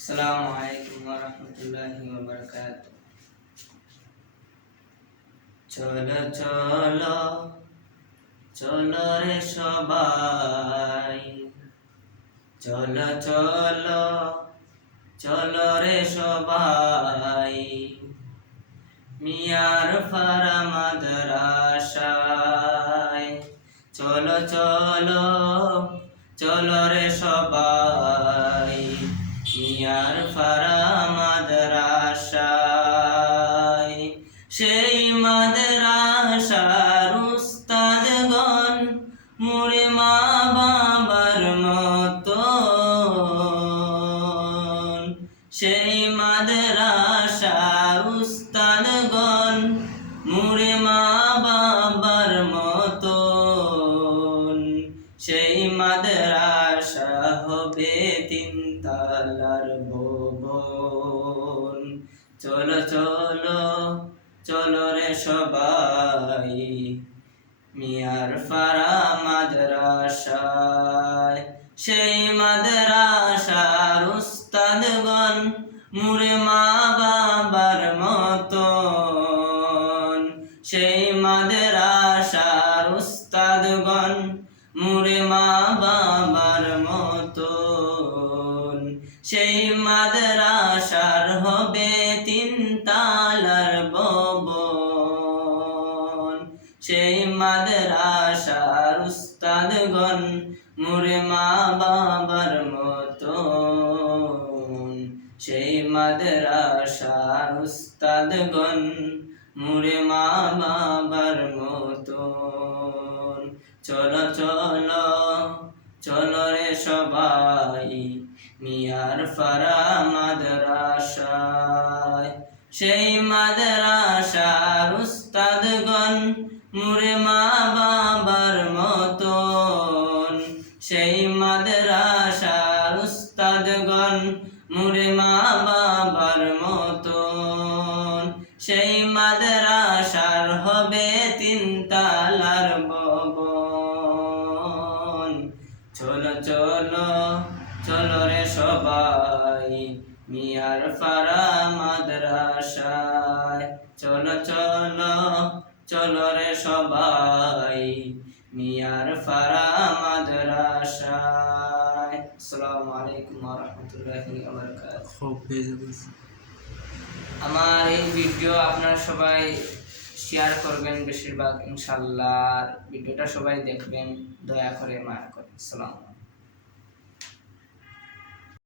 আসসালামু আলাইকুম ওয়া রাহমাতুল্লাহি ওয়া বারাকাতুহু। চলো চলো চলো রে সবাই, চলো চলো চলো রে সবাই, মিয়ার ফারা মাদ্রাসায়। চলো চলো চলো রে সবাই, মিয়ার ফারা মাদ্রাসায়। সেই মাদ্রাসার উস্তাদগণ মুড়ে মা বাবার মতন। সেই মাদ্রাসার উস্তাদগণ মুড়ে মা বাবার মতন। সেই মাদ্রাসা হবে তিন তালার ভবন। চলো চলো চলো রে সবাই, মিয়ার ফারা মাদ্রাসায়। সেই মাদ্রাসার উস্তাদগণ মুড়ে মা বাবার মতন। সেই মাদ্রাসার উস্তাদগণ মুড়ে মা বাবার মতন। সেই মাদ্রাসার হবে তিন তালার ভবন। সেই মাদ্রাসার উস্তাদগণ মুড়ে মা বাবার মতন। সেই মাদ্রাসার উস্তাদগণ মুড়ে মা বাবার মতন। চলো চলো চলো রে সবাই, মিয়ার ফারা মাদ্রাসায়। সেই মাদ্রাসার উস্তাদগণ মুড়ে মা বাবার মতন। সেই মাদ্রাসার উস্তাদগণ মুড়ে মা বাবার মতন। সেই মাদ্রাসার হবে তিন তালার ভবন। চলো চলো চলো রে সবাই, মিয়ার ফারা মাদ্রাসায়। চলো চলো চলো রে সবাই, মিয়ার ফারা মাদ্রাসায়। আসসালামু আলাইকুম ওয়া রাহমাতুল্লাহি ওয়া বারাকাতুহু। আমার এই ভিডিও আপনারা সবাই শেয়ার করবেন বেশিরভাগ, ইনশাআল্লাহ। ভিডিওটা সবাই দেখবেন, দয়া করে মায়া করে। আসসালামু আলাইকুম।